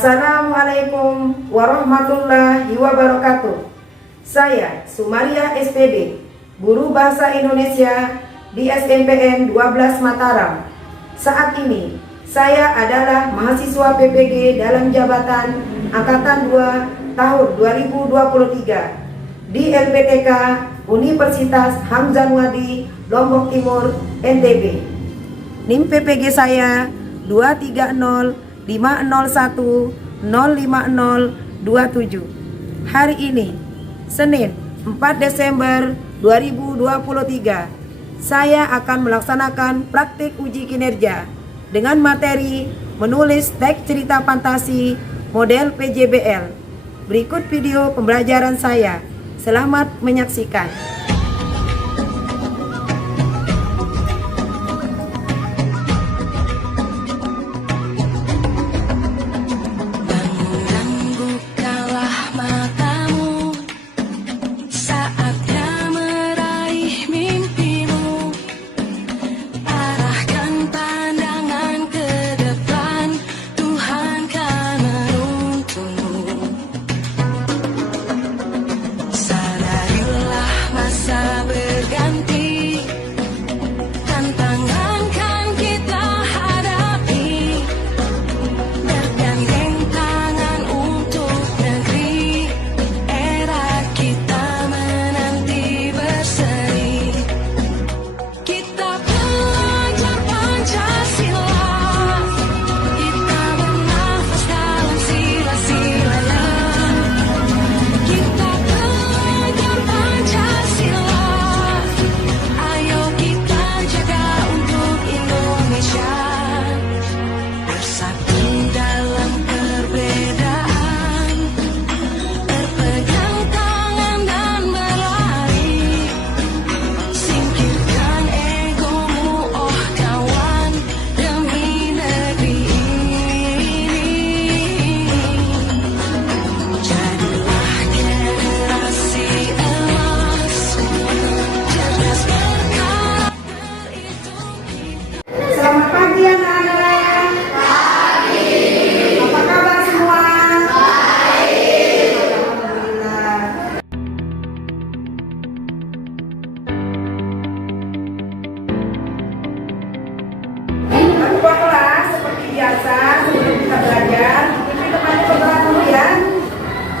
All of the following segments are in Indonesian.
Assalamualaikum warahmatullahi wabarakatuh. Saya Sumaria SPD, Guru Bahasa Indonesia di SMPN 12 Mataram. Saat ini saya adalah mahasiswa PPG dalam jabatan Angkatan 2 tahun 2023 di LPTK Universitas Hamzanwadi, Lombok Timur, NTB. NIM PPG saya 2301501050027. Hari ini, Senin 4 Desember 2023, saya akan melaksanakan praktik uji kinerja dengan materi menulis teks cerita fantasi model PJBL. Berikut video pembelajaran saya. Selamat menyaksikan.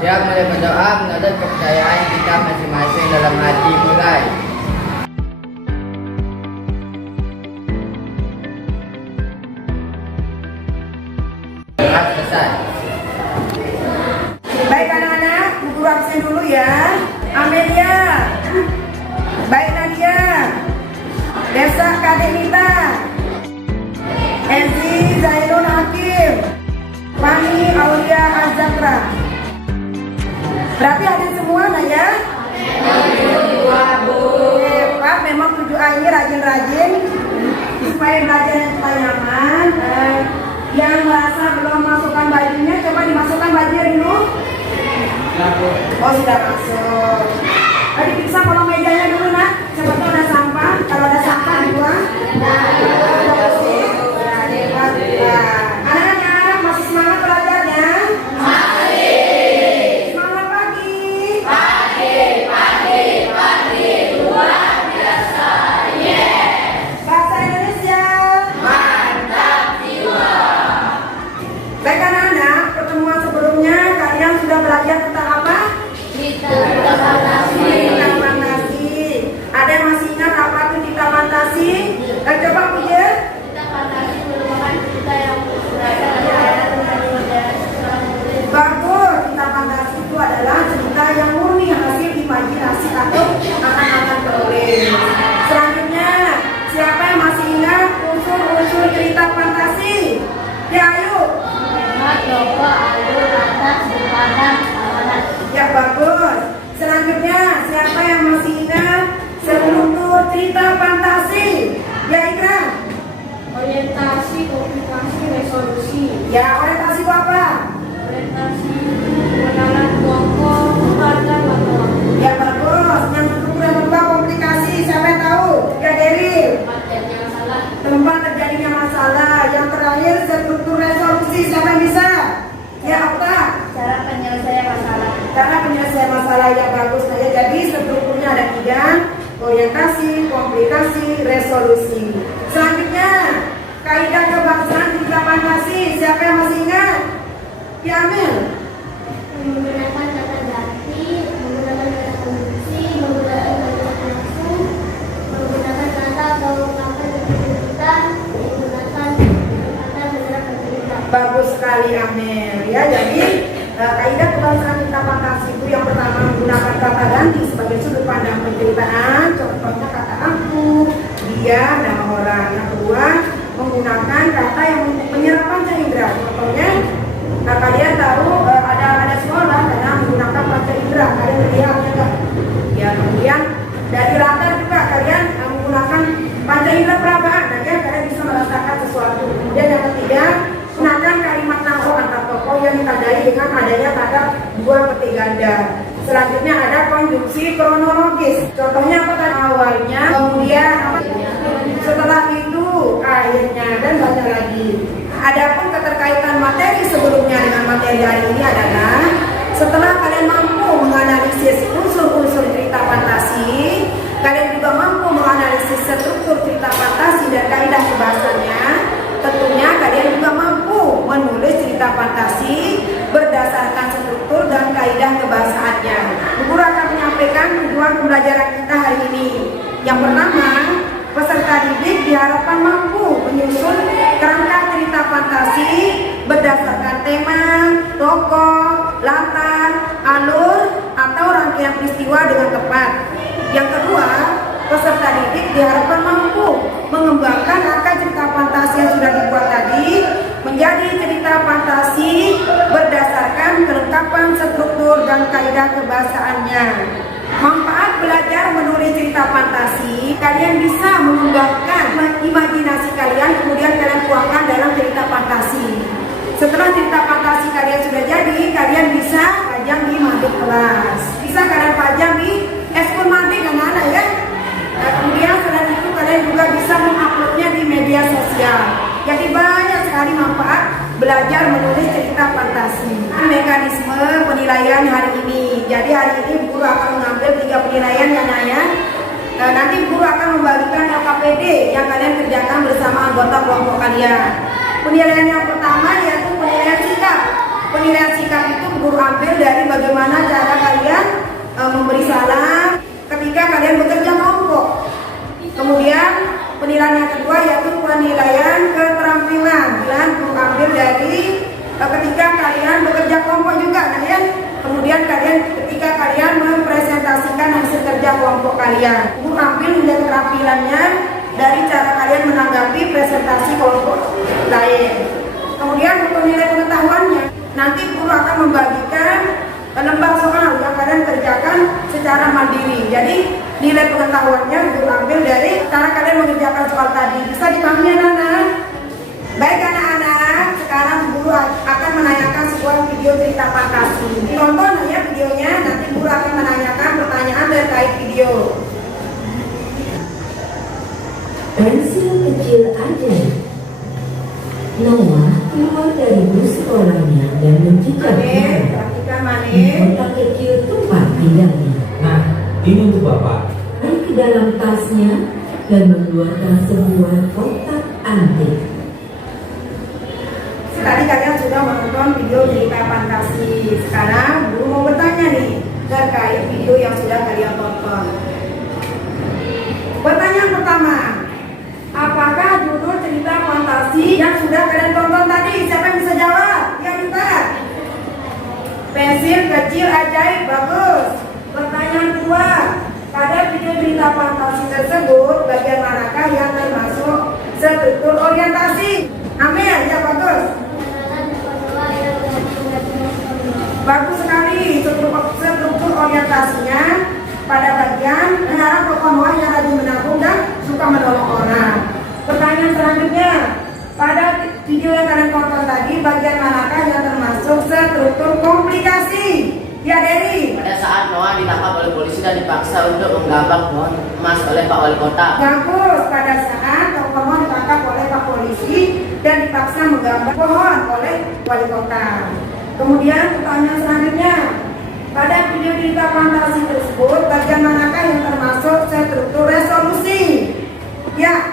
Siap mulai berdoa menurut kepercayaan kita masing-masing dalam hati. Mulai. Selesai. Baik anak-anak, guru absen dulu ya. Amelia, baik Nadia, Desa Kademita, Ezi Zainul Hakim, Fani Aulia Azakra. Berarti hadir semua nak ya? Pak, memang 7A ini rajin-rajin supaya belajarnya supaya nyaman. Yang merasa belum masukkan bajunya, coba dimasukkan bajunya dulu. Oh, sudah masuk. Diperiksa kolong mejanya dulu nak. Siapa tahu ada sampah. Kalau ada sampah dibuang. Anak-anak masih semangat belajarnya? Semangat pagi. Pagi luar biasa. Bahasa Indonesia. Mantap jiwa. Baik anak-anak, pertemuan sebelumnya kalian sudah belajar tentang apa? Tentang fantasi. resolusi. Selanjutnya, kaidah kebangsaan cerita Pancasila. Siapa yang masih ingat? Diambil. Menggunakan kata ganti, menggunakan kata konjungsi, menggunakan kata langsung, menggunakan kata atau ungkapan berkelanjutan, menggunakan kata benar berkelanjutan. Bagus sekali Amel ya. Jadi kaidah kebangsaan cerita Pancasila itu yang pertama menggunakan kata ganti sebagai sudut pandang penceritaan. Contohnya kata aku, dia, nama orang. Yang kedua menggunakan kata yang menyerap panca indera. Contohnya kalian tahu ada sekolah karena menggunakan panca indera. Kalian lihat enggak? Ya, kemudian dari latar juga kalian menggunakan panca indera perabaan. Nanti kalian bisa merasakan sesuatu. Kemudian yang ketiga, gunakan kalimat nahu antar tokoh yang ditandai dengan adanya kata dua peti ganda. Selanjutnya ada konjungsi kronologis. Contohnya apa kan? Awalnya, kemudian apa? Setelah itu, akhirnya, dan banyak lagi. Adapun keterkaitan materi sebelumnya dengan materi hari ini adalah setelah kalian mampu menganalisis unsur-unsur cerita fantasi, kalian juga mampu menganalisis struktur cerita fantasi dan kaidah kebahasannya. Tentunya kalian juga mampu menulis cerita fantasi berdasarkan struktur dan kaidah kebahasaannya. Guru akan menyampaikan tujuan pembelajaran kita hari ini. Yang pertama, peserta didik diharapkan mampu menyusun kerangka cerita fantasi berdasarkan tema, tokoh, latar, alur, atau rangkaian peristiwa dengan tepat. Yang kedua, peserta didik diharapkan mampu mengembangkan rangka cerita fantasi yang sudah dibuat tadi menjadi cerita fantasi berdasarkan kelengkapan struktur dan kaidah kebahasaannya. Manfaat belajar menulis cerita fantasi, kalian bisa mengembangkan imajinasi kalian, kemudian kalian tuangkan dalam cerita fantasi. Setelah cerita fantasi kalian sudah jadi, kalian bisa pajang di mading kelas, bisa kalian pajang di eskul mading anak-anak ya. Nah, kemudian selain itu kalian juga bisa menguploadnya di media sosial. Jadi banyak sekali manfaat belajar menulis cerita fantasi. Mekanisme penilaian hari ini. Jadi hari ini guru akan mengambil 3 penilaian yang nanya. Nanti guru akan membagikan LKPD yang kalian kerjakan bersama anggota kelompok kalian. Penilaian yang pertama yaitu penilaian sikap. Penilaian sikap itu guru ambil dari bagaimana cara kalian memberi salam ketika kalian bekerja kelompok. Kemudian penilaian yang kedua yaitu penilaian keterampilan. Dan guru ambil dari ketika kalian bekerja kelompok juga, nah ya. Kemudian ketika kalian mempresentasikan hasil kerja kelompok kalian, guru ambil menjadi keterampilannya dari cara kalian menanggapi presentasi kelompok lain. Kemudian untuk nilai pengetahuannya, nanti guru akan membagikan lembar soal yang kalian kerjakan secara mandiri. Jadi nilai pengetahuannya guru ambil dari cara kalian mengerjakan soal tadi. Bisa dipahami anak-anak? Baik anak-anak, sekarang guru akan menanyakan sebuah video cerita fantasi. Tonton ya videonya, nanti guru akan menanyakan pertanyaan terkait video. Pensil kecil aja. Noah keluar dari bus sekolahnya dan menjejaknya Perhatikan Mane. di kota kecil tempat tinggalnya. Nah, ini untuk Bapak. Naik ke dalam tasnya dan mengeluarkan sebuah kotak antik. Tadi kalian sudah menonton video cerita fantasi. Sekarang guru mau bertanya nih terkait video yang sudah kalian tonton. Pertanyaan pertama, apakah judul cerita fantasi yang sudah kalian tonton tadi? Siapa yang bisa jawab? Yang minta. Pensil kecil ajaib, bagus. Pertanyaan kedua, pada video cerita fantasi tersebut bagian manakah yang termasuk struktur orientasi? Amir, ya bagus. Bagus sekali struktur orientasinya pada bagian mengarah tokoh Noah yang rajin menabung dan suka menolong orang. Pertanyaan selanjutnya, pada video yang kalian tonton tadi bagian manakah yang termasuk struktur komplikasi? Ya Dery. Pada saat Noah ditangkap oleh polisi dan dipaksa untuk menggambar pohon emas oleh Pak Wali Kota. Bagus, pada saat tokoh Noah ditangkap oleh Pak Polisi dan dipaksa menggambar pohon oleh Wali Kota. Kemudian pertanyaan selanjutnya, pada video cerita fantasi tersebut bagian manakah yang termasuk struktur resolusi? Ya,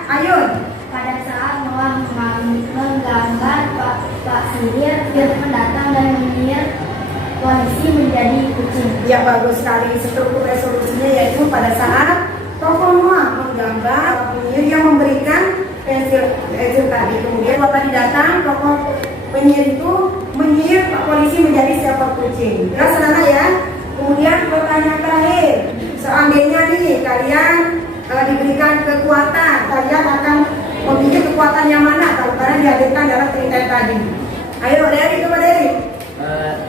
menjadi kucing. Ya, bagus sekali. Struktur resolusinya yaitu pada saat tokoh Noah menggambar penyihir yang memberikan pensil tadi. Kemudian waktu tadi datang, tokoh penyihir itu menyihir Pak Polisi menjadi seekor kucing. Jelas saudara ya? Kemudian pertanyaan terakhir, seandainya nih kalian diberikan kekuatan, kalian akan memilih kekuatan yang mana kalau kalian dihadirkan dalam cerita tadi? Ayo, Dery, coba Dery.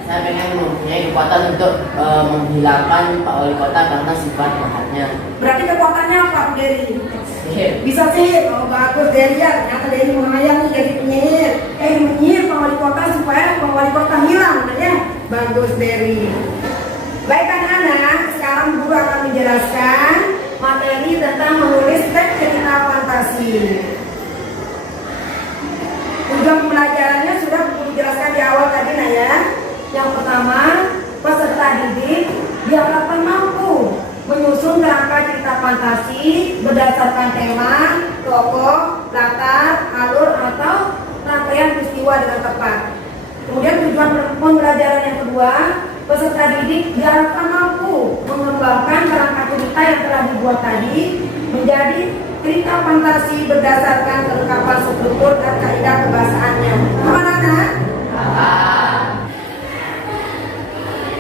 Saya pengen mempunyai kekuatan untuk menghilangkan Pak Wali Kota karena sifat jahatnya. Berarti kekuatannya apa, Dery? Sihir. Bisa sih, oh bagus Dery ya. Ternyata Dery menghayal nih jadi penyihir. Menyihir Pak Wali Kota supaya Pak Wali Kota hilang, ya. Bagus Dery. Baik anak-anak, sekarang guru akan menjelaskan materi tentang menulis teks cerita fantasi. Tujuan pembelajarannya sudah dijelaskan di awal tadi, nah ya. Yang pertama, peserta didik diharapkan mampu menyusun kerangka cerita fantasi berdasarkan tema, tokoh, latar, alur atau rangkaian peristiwa dengan tepat. Kemudian tujuan pembelajaran yang kedua, peserta didik diharapkan mampu mengembangkan kerangka cerita yang telah dibuat tadi menjadi cerita fantasi berdasarkan kelengkapan struktur dan kaidah kebahasaannya. Mana anak?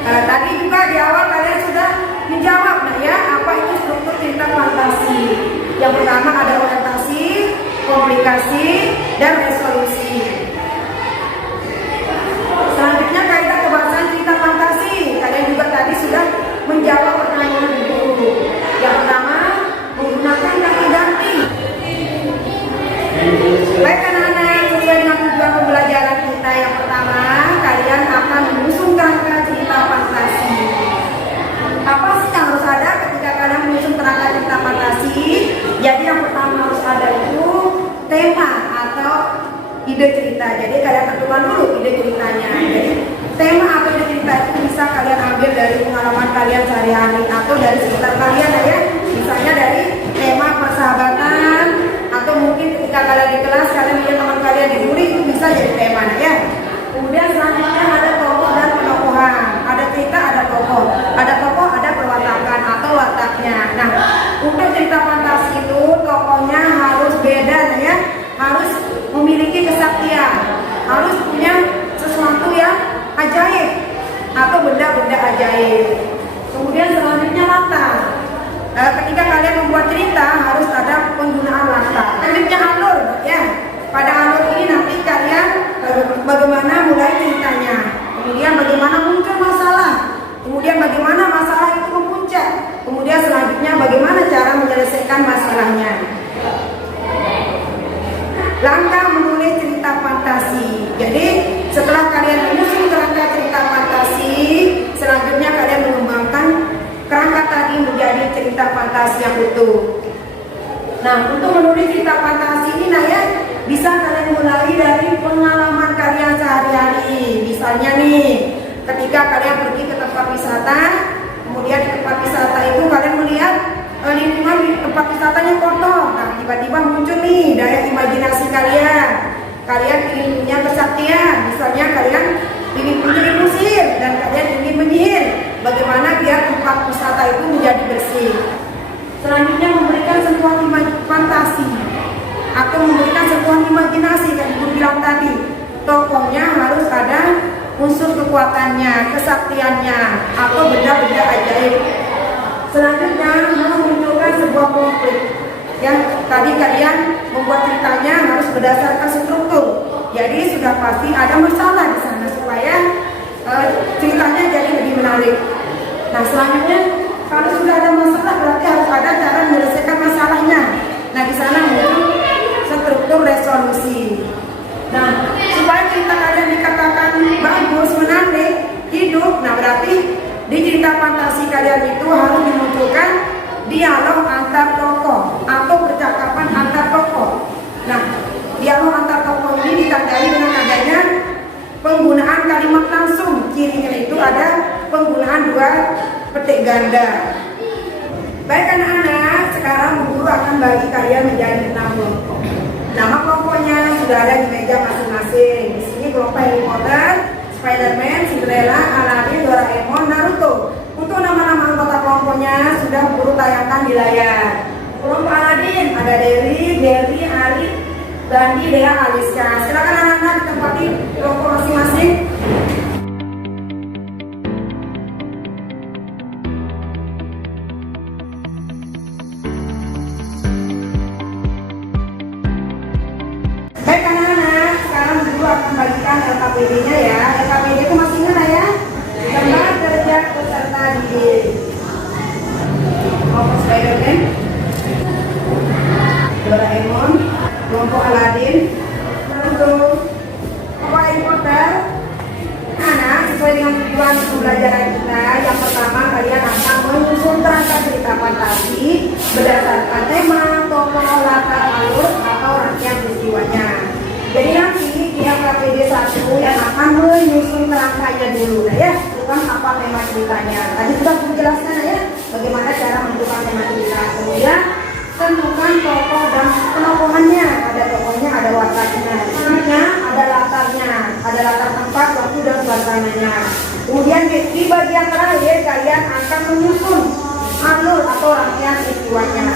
Tadi juga di awal kalian sudah menjawab, nah ya, apa itu struktur cerita fantasi. Yang pertama ada orientasi, komplikasi, dan resolusi. Selanjutnya kaidah kebahasaan cerita fantasi. Kalian juga tadi sudah menjawab pertanyaan itu. Yang pertama, menggunakan kata ganti. Baik anak-anak, sesuai dengan tujuan pembelajaran kita, yang pertama, kalian akan menyusun kerangka cerita fantasi. Apa sih yang harus ada ketika kalian menyusun kerangka cerita fantasi? Jadi yang pertama harus ada itu tema atau ide cerita. Jadi kalian tentukan dulu ide ceritanya. Jadi tema atau ide cerita itu bisa kalian ambil dari pengalaman kalian sehari-hari atau dari sekitar kalian ya. Misalnya dari tema persahabatan, atau mungkin ketika kalian di kelas kalian melihat teman kalian dibully, itu bisa jadi tema ya. Kemudian selanjutnya ada tokoh dan penokohan. Ada cerita, ada tokoh. Ada tokoh, ada perwatakan atau wataknya. Nah, untuk cerita fantasi itu tokohnya harus beda ya. Harus memiliki kesaktian, harus punya sesuatu yang ajaib atau benda-benda ajaib. Kemudian selanjutnya latar. Ketika kalian membuat cerita harus ada penggunaan latar. Selanjutnya alur, ya. Pada alur ini nanti kalian bagaimana mulai ceritanya, kemudian bagaimana muncul masalah, kemudian bagaimana masalah itu memuncak, kemudian selanjutnya bagaimana cara menyelesaikan masalahnya. Langkah menulis cerita fantasi. Jadi setelah kalian menyusun kerangka cerita fantasi, selanjutnya kalian mengembangkan kerangka tadi menjadi cerita fantasi yang utuh. Nah, untuk menulis cerita fantasi ini nah ya, bisa kalian mulai dari pengalaman kalian sehari-hari. Misalnya nih, ketika kalian pergi ke tempat wisata, kemudian di tempat wisata itu kalian melihat lingkungan di tempat wisatanya kotor. Nah, tiba-tiba muncul nih daya imajinasi kalian. Kalian ingin punya kesaktian, misalnya kalian ingin punya musir dan kalian ingin menyihir. Bagaimana biar tempat wisata itu menjadi bersih. Selanjutnya memberikan sentuhan fantasi atau memberikan sentuhan imajinasi yang ibu bilang tadi. Tokohnya harus ada unsur kekuatannya, kesaktiannya, atau benda-benda ajaib. Selanjutnya memunculkan sebuah konflik. Yang tadi kalian membuat ceritanya harus berdasarkan struktur. Jadi sudah pasti ada masalah di sana supaya ceritanya jadi lebih menarik. Nah, selanjutnya kalau sudah ada masalah berarti harus ada cara menyelesaikan masalahnya. Nah, di sana muncul struktur resolusi. Nah, supaya cerita kalian dikatakan bagus, menarik, hidup, nah berarti di cerita fantasi kalian itu harus dimunculkan dialog antar tokoh atau percakapan antar tokoh. Nah, dialog antar tokoh ini ditandai dengan adanya penggunaan kalimat langsung. Cirinya itu ada penggunaan dua petik ganda. Baik anak-anak, sekarang guru akan bagi kalian menjadi 6 kelompok. Nama kelompoknya sudah ada di meja masing-masing. Di sini kelompok Harry Potter, Spiderman, Cinderella, Aladdin, Doraemon, layar. Kelompok Aladin ada Dewi, Geri, Arif, Dandi, Dea, Aliska. Silakan anak-anak ditempati kelompok masing-masing. Baik anak-anak, sekarang guru akan bagikan LKPD-nya ya. LKPD itu masih ingat ya? Lembar kerja peserta didik. Kelompok Spiderman, Doraemon, kelompok Aladin, untuk kelompok Harry Potter. Anak, sesuai dengan tujuan pembelajaran kita, yang pertama kalian akan menyusun kerangka cerita fantasi berdasarkan tema, tokoh, latar alur atau rangkaian peristiwanya. Jadi nanti di LKPD 1 yang akan menyusun kerangkanya dulu, ya, bukan apa tema ceritanya. Tadi sudah menjelaskan ya, bagaimana cara menentukan tema cerita. Kemudian tentukan tokoh dan penokohannya. Ada tokohnya, ada wataknya. Selanjutnya ada latarnya, ada latar tempat, waktu dan suasananya. Kemudian di bagian terakhir kalian akan menyusun alur atau rangkaian peristiwanya.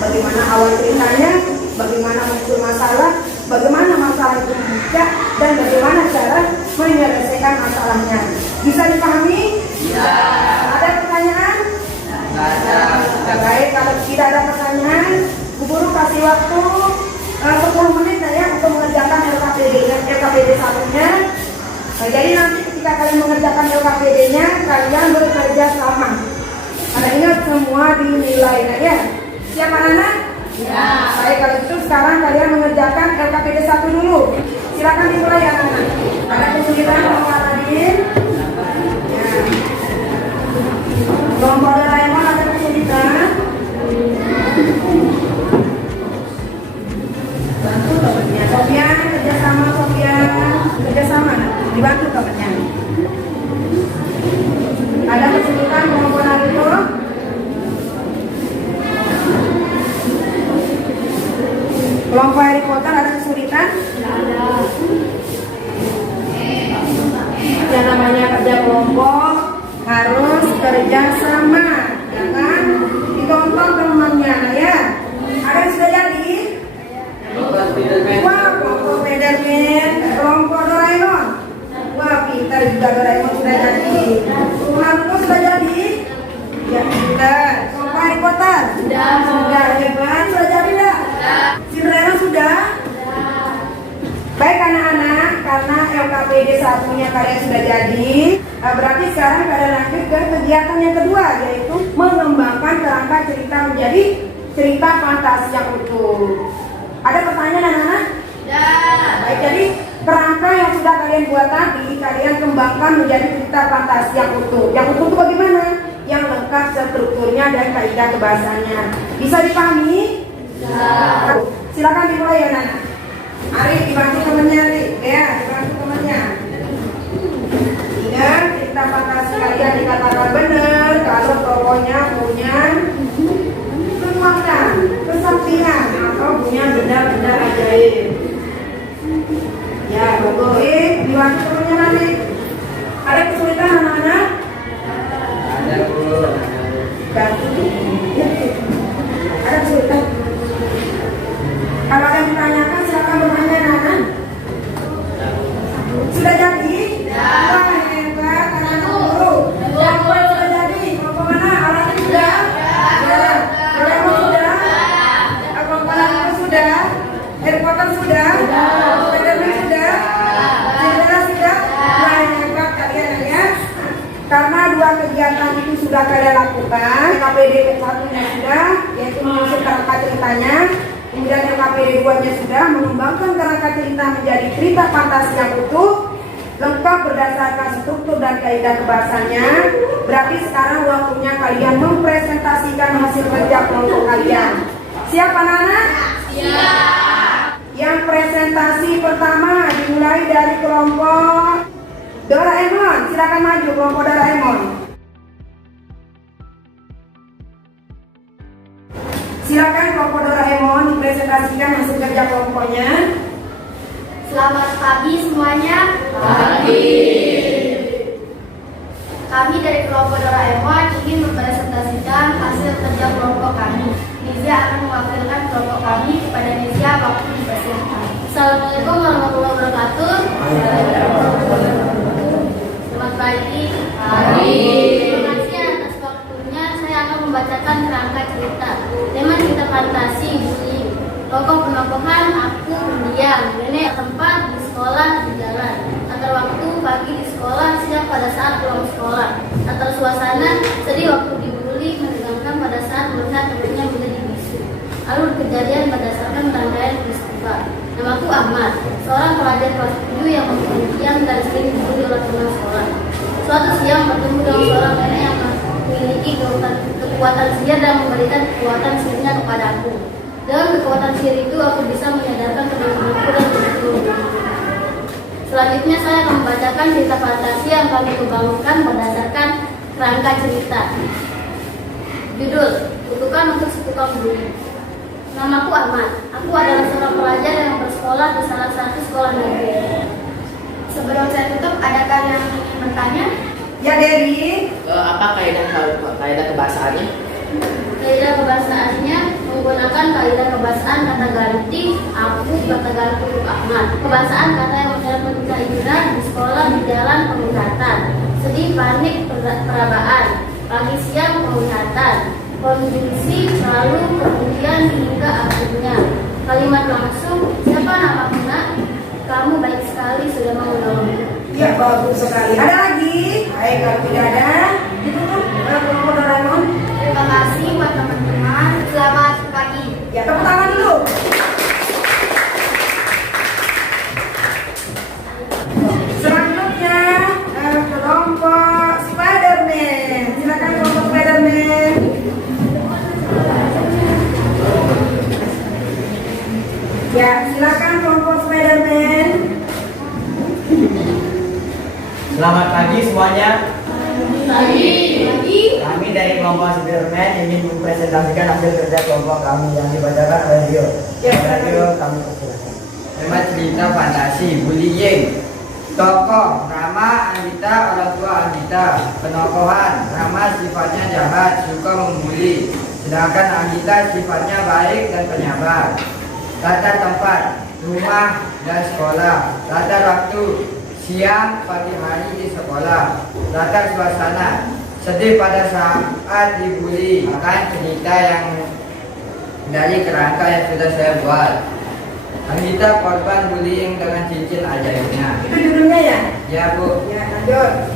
Bagaimana awal ceritanya, bagaimana muncul masalah, bagaimana masalah itu dibuka, dan bagaimana cara menyelesaikan masalahnya. Bisa dipahami? Ya. Ada pertanyaan? Baik, kalau tidak ada pertanyaan, Bu Guru kasih waktu 10 menit ya untuk mengerjakan LKPD 1-nya. Jadi nanti ketika kalian mengerjakan LKPD-nya, kalian bekerja sama. Karena ingat semua dinilai, ya. Siap anak-anak? Ya. Baik, kalau itu sekarang kalian mengerjakan LKPD 1 dulu. Silakan dimulai anak-anak. Ada kesulitan kelompok Aladin? Ya. Kelompok Doraemon ada kesulitan? Bantu kabarnya. Sofian, kerjasama Sofian. Kerjasama, dibantu kabarnya. Ada kesulitan kelompok Naruto? Kelompok Harry Potter ada kesulitan? Ada. Yang namanya kerja kelompok harus kerja sama, ya kan? Ditonton temannya, ya. Ada yang sudah jadi? Wah, kelompok Spiderman, kelompok Doraemon. Wah, pintar juga Doraemon sudah jadi. Naruto sudah jadi? Ya, pintar. Kelompok Harry Potter? Sudah. Sudah, hebat. Sudah jadi dah? Cinderella sudah? Baik anak-anak, karena LKPD 1-nya kalian sudah jadi, berarti sekarang kalian lanjut ke kegiatan yang kedua, yaitu mengembangkan kerangka cerita menjadi cerita fantasi yang utuh. Ada pertanyaan anak-anak? Ya. Baik, jadi kerangka yang sudah kalian buat tadi, kalian kembangkan menjadi cerita fantasi yang utuh. Yang utuh itu bagaimana? Yang lengkap strukturnya dan kaidah kebahasannya. Bisa dipahami? Ya. Silakan dimulai ya anak-anak. Ari, dibantu temannya Ari. Ya, dibantu temannya. Ingat, cerita fantasi kalian dikatakan benar kalau tokohnya punya kekuatan, kesaktian, atau punya benda-benda ajaib. Ya, betul. Dibantu temannya nanti. Ada kesulitan anak-anak? Ada, Bu. Bantu. Ada kesulitan? Kalau ada yang ditanyakan, silakan bertanya anak-anak. Sudah jadi? Ya. Wah, hebat anak-anak guru. Yang sudah jadi? Kelompok mana? Alatnya sudah? Ya. Doraemon sudah? Kelompok Naruto sudah? Harry Potter sudah? Spiderman sudah? Cinderella sudah? Wah, hebat kalian ya. Karena dua kegiatan itu sudah kalian lakukan, LKPD 1-nya sudah, yaitu menyusun kerangka ceritanya. Kemudian LKPD 2-nya sudah mengembangkan kerangka cerita menjadi cerita fantasi yang utuh, lengkap berdasarkan struktur dan kaidah kebahasannya. Berarti sekarang waktunya kalian mempresentasikan hasil kerja kelompok kalian. Siap anak-anak? Siap. Yang presentasi pertama dimulai dari kelompok Doraemon. Silakan maju kelompok Doraemon. Silakan kelompok Doraemon dipresentasikan hasil kerja kelompoknya. Selamat pagi semuanya. Pagi. Kami dari kelompok Doraemon ingin mempresentasikan hasil kerja kelompok kami. Nizia akan mewakilkan kelompok kami kepada Nizia waktu dipersilakan. Assalamualaikum warahmatullahi wabarakatuh. Selamat pagi. Terima kasih atas waktunya. Saya akan membacakan kerangka cerita. Tema cerita fantasi bunyi: tokoh penokohan aku pendiam, nenek tempat di sekolah di jalan. Antar waktu pagi di sekolah, siap pada saat pulang sekolah. Antar suasana sedih waktu dibully, menegangkan pada saat melihat temannya menjadi bisu. Alur kejadian berdasarkan rangkaian peristiwa. Namaku Ahmad, seorang pelajar kelas 7 yang pendiam dan sering dibully oleh teman sekolah. Suatu siang bertemu dengan seorang nenek yang memiliki kekuatan sihir dan memberikan kekuatan sihirnya kepadaku. Dengan kekuatan sihir itu aku bisa menyadarkan teman-temanku dan berguru. Selanjutnya saya akan membacakan cerita fantasi yang kami kembangkan berdasarkan kerangka cerita. Judul: Kutukan untuk si tukang bully. Namaku Ahmad. Aku adalah seorang pelajar yang bersekolah di salah satu sekolah negeri. Sebelum saya tutup, adakah yang ingin bertanya? Ya, Dery. Apa kaidah kebahasaannya? Kaidah kebahasaannya menggunakan kaidah kebahasaan kata ganti aku, kata ganti untuk Ahmad. Kebahasaan kata yang mendapat keinginan di sekolah, di jalan penglihatan, sedih, panik, perabaan, pagi siang penglihatan, kondisi selalu, kemudian hingga akhirnya. Kalimat langsung: siapa namamu nak? Kamu baik sekali sudah mau menolongku. Ya, bagus sekali. Ada lagi? Baik, kalau tidak ada, ditutup kelompok Doraemon. Terima kasih buat teman-teman. Selamat pagi. Ya, tepuk tangan dulu. Selanjutnya kelompok Spiderman. Silakan kelompok Spiderman. Ya, silakan kelompok Spiderman. Selamat pagi semuanya. Pagi. Kami dari kelompok Spiderman ingin mempresentasikan hasil kerja kelompok kami yang dibacakan oleh Rio. Radio kami persilakan. Tema cerita fantasi bullying. Tokoh Rama, Anggita, orang tua Anggita. Penokohan Rama sifatnya jahat, suka membuli, sedangkan Anggita sifatnya baik dan penyabar. Latar tempat rumah dan sekolah. Latar waktu siang, pagi hari di sekolah. Latar suasana sedih pada saat dibully. Akan cerita yang dari kerangka yang sudah saya buat. Anggita korban bullying dengan cincin ajaibnya. Itu judulnya ya? Ya Bu. Ya, lanjut.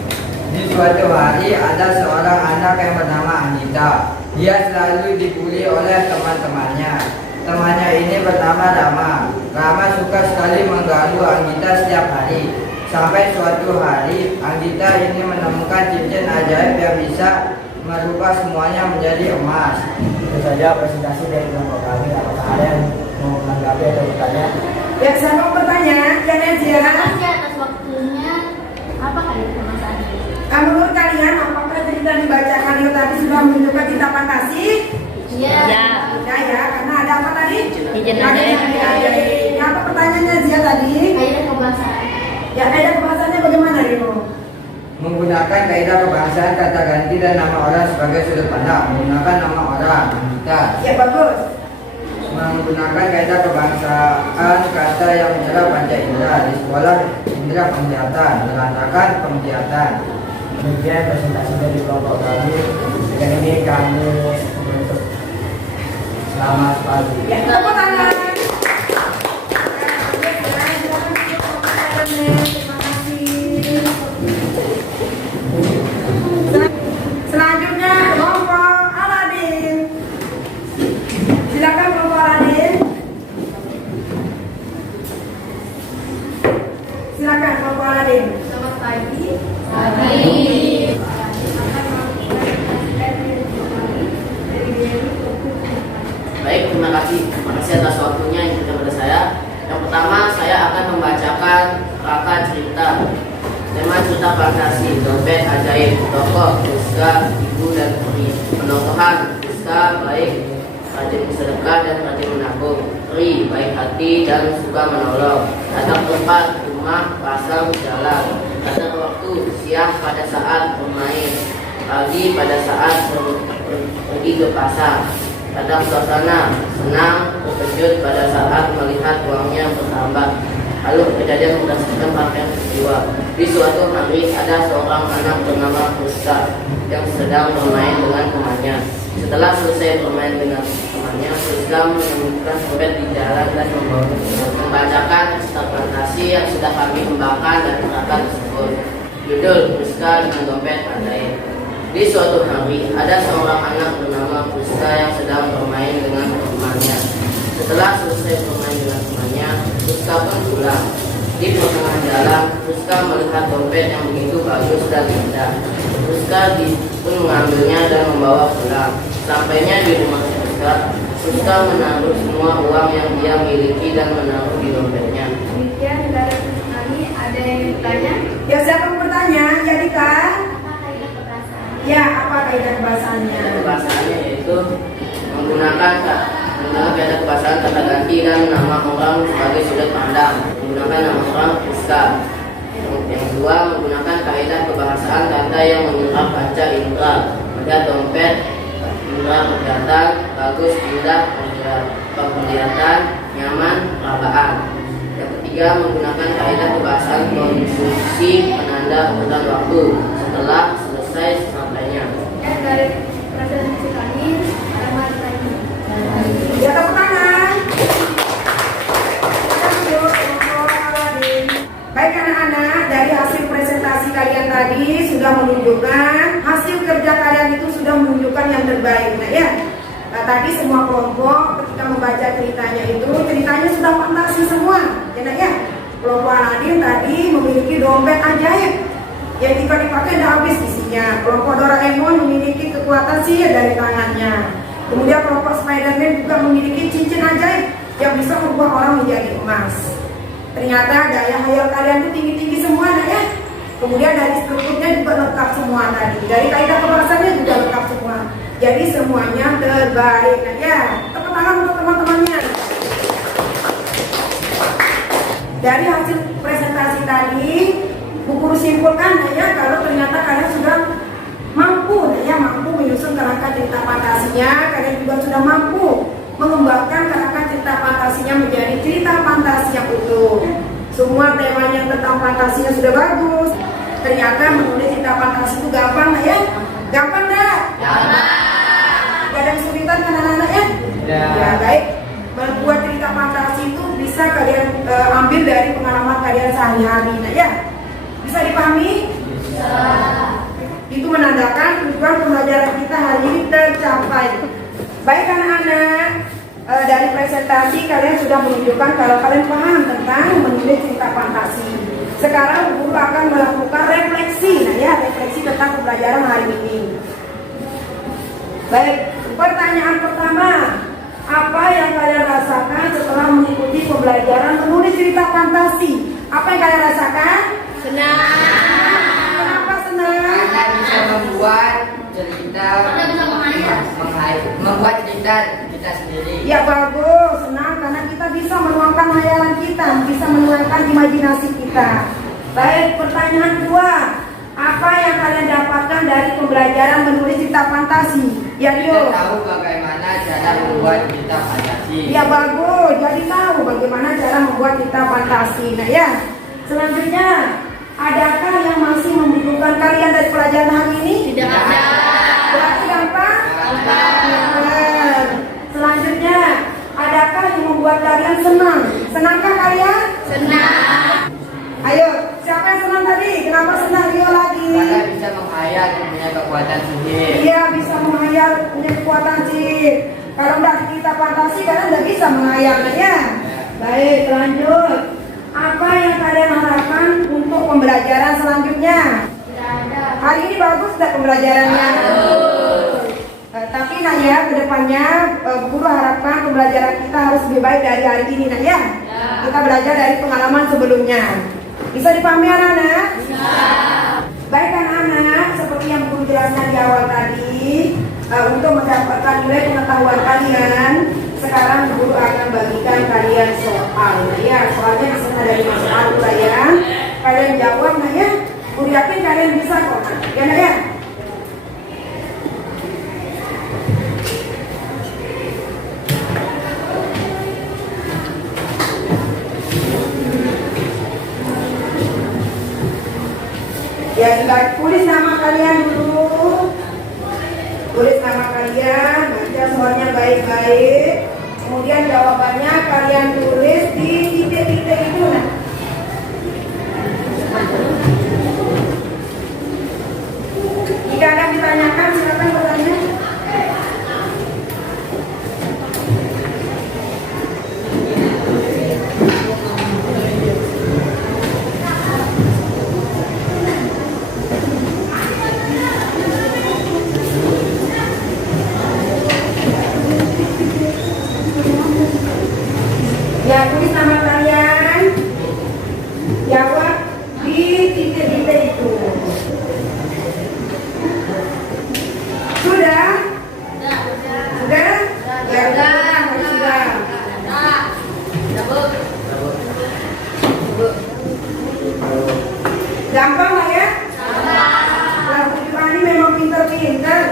Di suatu hari ada seorang anak yang bernama Anggita. Dia selalu dibully oleh teman-temannya. Temannya ini bernama Rama. Rama suka sekali mengganggu Anggita setiap hari. Sampai suatu hari, Anggita ini menemukan cincin ajaib yang bisa merubah semuanya menjadi emas. Itu saja presentasi dari kelompok kami. Apakah ada yang mau menanggapi atau bertanya? Ya, saya mau bertanya, ya Nezia. Terima kasih atas waktunya. Apa kaidah permasalahan ini? Menurut kalian, apakah cerita dibacakan Rio tadi sudah menunjukkan cerita fantasi? Iya. Tidak ya, karena ada apa tadi? Cincin Ada ajaib. cincin ajaib. Ya, apa pertanyaannya Zia tadi? Kaidah kebahasaan. Ya, kaidah kebahasaannya bagaimana Rio? Menggunakan kaidah kebahasaan kata ganti dan nama orang sebagai sudut pandang. Menggunakan nama orang Anggita. Ya, bagus. Menggunakan kaidah kebangsaan kata yang menyerap panca indera. Di sekolah indera penglihatan, melantarkan penglihatan. Demikian presentasi dari kelompok kami. Dengan ini kami menutup. Selamat pagi. Ya, tepuk tangan. Terima kasih. Selanjutnya kelompok Aladin. Silakan kelompok Aladin. Silakan kelompok Aladin. Selamat pagi. Baik, terima kasih. Terima kasih atas waktunya yang diberikan kepada saya. Yang pertama, saya akan membacakan kerangka cerita. Tema cerita fantasi, dompet ajaib, tokoh, Rizka, ibu dan peri. Penokohan, Rizka, baik, rajin bersedekah dan rajin menabung. Peri, baik hati dan suka menolong. Datang tempat, rumah, pasar, jalan. pada waktu siang pada saat bermain, pagi pada saat pergi ke pasar. Kadang suasana senang, terkejut pada saat melihat uangnya bertambah. Lalu kejadian berdasarkan rangkaian peristiwa. Di suatu hari ada seorang anak bernama Ruska yang sedang bermain dengan temannya. Setelah selesai bermain dengan temannya, Ruska menemukan dompet di jalan dan membacakan cerita fantasi yang sudah kami kembangkan dan neraka tersebut. Judul Ruska dengan dompet ajaib. Di suatu hari ada seorang anak bernama Ruska yang sedang bermain dengan temannya. Setelah selesai bermain dengan temannya, Ruska pun pulang. Di pertengahan jalan, Ruska melihat dompet yang begitu bagus dan indah. Ruska pun mengambilnya dan membawa pulang. Sampainya di rumah Ruska, Ruska menaruh semua uang yang dia miliki dan menaruh di dompetnya. Demikian dari kami, ada yang bertanya? Ya, siapa yang bertanya? Ya, Dika. Apa kaidah perasaan? Ya, apa kaidah kebahasaannya? Kebahasaannya yaitu menggunakan kaidah kebahasaan kata ganti dan nama orang sebagai sudut pandang. Menggunakan nama orang Ruska. Yang kedua, menggunakan kaidah kebahasaan kata yang menyerap panca indera. Melihat dompet, indera penglihatan, bagus, indah, penglihatan, nyaman, perabaan. Yang ketiga, menggunakan kaidah kebahasaan konstruksi penanda urutan waktu setelah selesai sampainya. Dari presentasi kami, Rahmat Rahim. Ya, tepuk tangan. Baik anak-anak, dari hasil presentasi kalian tadi sudah menunjukkan hasil kerja kalian itu sudah menunjukkan yang terbaik. Nah ya, tadi semua kelompok ketika membaca ceritanya sudah fantasi semua. Ya, nah, ya. Kelompok Aladin tadi memiliki dompet ajaib yang jika dipakai tidak habis isinya. Kelompok Doraemon memiliki kekuatan sihir dari tangannya. Kemudian kelompok Spiderman juga memiliki cincin ajaib yang bisa membuat orang menjadi emas. Ternyata daya hayal kalian itu tinggi-tinggi semua, nah ya. Kemudian dari strukturnya juga lengkap semua tadi. Dari kaidah kebahasaannya juga lengkap semua. Jadi semuanya terbaik, nah ya. Tepuk tangan untuk teman-temannya. Dari hasil presentasi tadi, Bu Guru simpulkan, nah ya, kalau ternyata kalian sudah mampu, nah ya, mampu menyusun kerangka cerita fantasinya, kalian juga sudah mampu mengembangkan kerangka cerita fantasinya menjadi cerita fantasi yang utuh. Semua temanya tentang fantasinya sudah bagus. Ternyata menulis cerita fantasi itu gampang, nah ya? Gampang nggak? Gampang. Gak ada kesulitan kan anak-anak ya? Ya, baik. Membuat cerita fantasi itu bisa kalian ambil dari pengalaman kalian sehari-hari, nah ya? Bisa dipahami? Bisa. Itu menandakan tujuan pembelajaran kita hari ini tercapai. Baik anak-anak, dari presentasi kalian sudah menunjukkan kalau kalian paham tentang menulis cerita fantasi. Sekarang guru akan melakukan refleksi, nah ya, refleksi tentang pembelajaran hari ini. Baik, pertanyaan pertama, apa yang kalian rasakan setelah mengikuti pembelajaran menulis cerita fantasi? Apa yang kalian rasakan? Senang. Kenapa senang? Karena bisa membuat cerita, membuat cerita kita sendiri. Ya bagus, senang karena kita bisa menuangkan hayalan kita, bisa menuangkan imajinasi kita. Baik, pertanyaan kedua, apa yang kalian dapatkan dari pembelajaran menulis cerita fantasi? Ya Kita Rio. tahu bagaimana cara membuat cerita fantasi. Ya bagus, jadi tahu bagaimana cara membuat cerita fantasi. Nah ya, selanjutnya, adakah yang masih membutuhkan kalian dari pelajaran hari ini? Tidak ada. Berarti gampang? Benar. Selanjutnya, adakah yang membuat kalian senang? Senangkah kalian? Senang. Ayo, siapa yang senang tadi? Kenapa senang? Rio lagi. Karena bisa menghayal punya kekuatan sihir. Iya, bisa menghayal punya kekuatan sihir. Kalau nggak cerita fantasi, kalian nggak bisa menghayalnya ya. Baik, lanjut. Apa yang kalian harapkan untuk pembelajaran selanjutnya? Tidak ada. Hari ini bagus nggak pembelajarannya? Tapi nah ya, kedepannya guru harapkan pembelajaran kita harus lebih baik dari hari ini nah ya. Kita belajar dari pengalaman sebelumnya. Bisa dipahami anak-anak? Baik anak-anak, seperti yang guru jelaskan di awal tadi, untuk mendapatkan nilai pengetahuan kalian, sekarang guru akan bagikan kalian soal. Nah ya, soalnya di sana ada 5 soal uraian. Kalian jawab nah ya. Guru yakin kalian bisa kok. Ya nak ya? Ya sudah, tulis nama kalian dulu. Tulis nama kalian, baca semuanya baik-baik. Kemudian jawabannya kalian tulis di titik-titik itu. Nah. Jika ada ditanyakan, silakan bertanya. Ya, tulis nama kalian. Jawab di titik-titik itu. Sudah? Sudah? Ya udah, sudah. Gampang lah ya? Gampang. Kelas 7 ini memang pinter-pinter.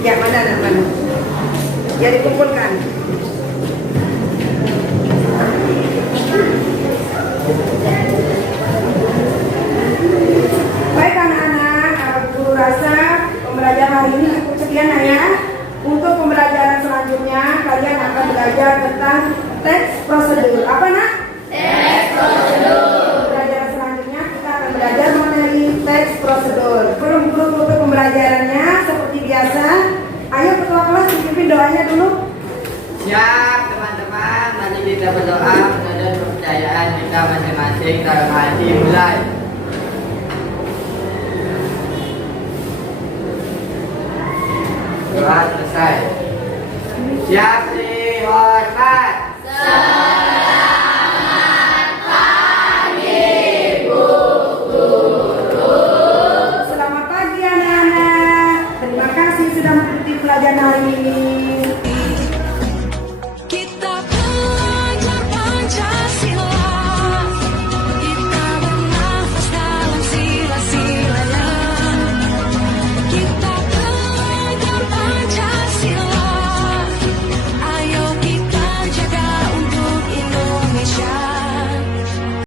Ya, mana? Ya, dikumpulkan. Baik anak-anak, guru rasa pembelajaran hari ini cukup sekian ya. Untuk pembelajaran selanjutnya kalian akan belajar tentang teks prosedur. Apa nak? Teks prosedur. Pembelajaran selanjutnya kita akan belajar mengenai teks prosedur. Untuk pembelajarannya seperti biasa, ayo ketua kelas dipimpin doanya dulu. Siap teman-teman, mari kita berdoa menurut kepercayaan kita masing-masing dalam hati mulai. Doa selesai. Siap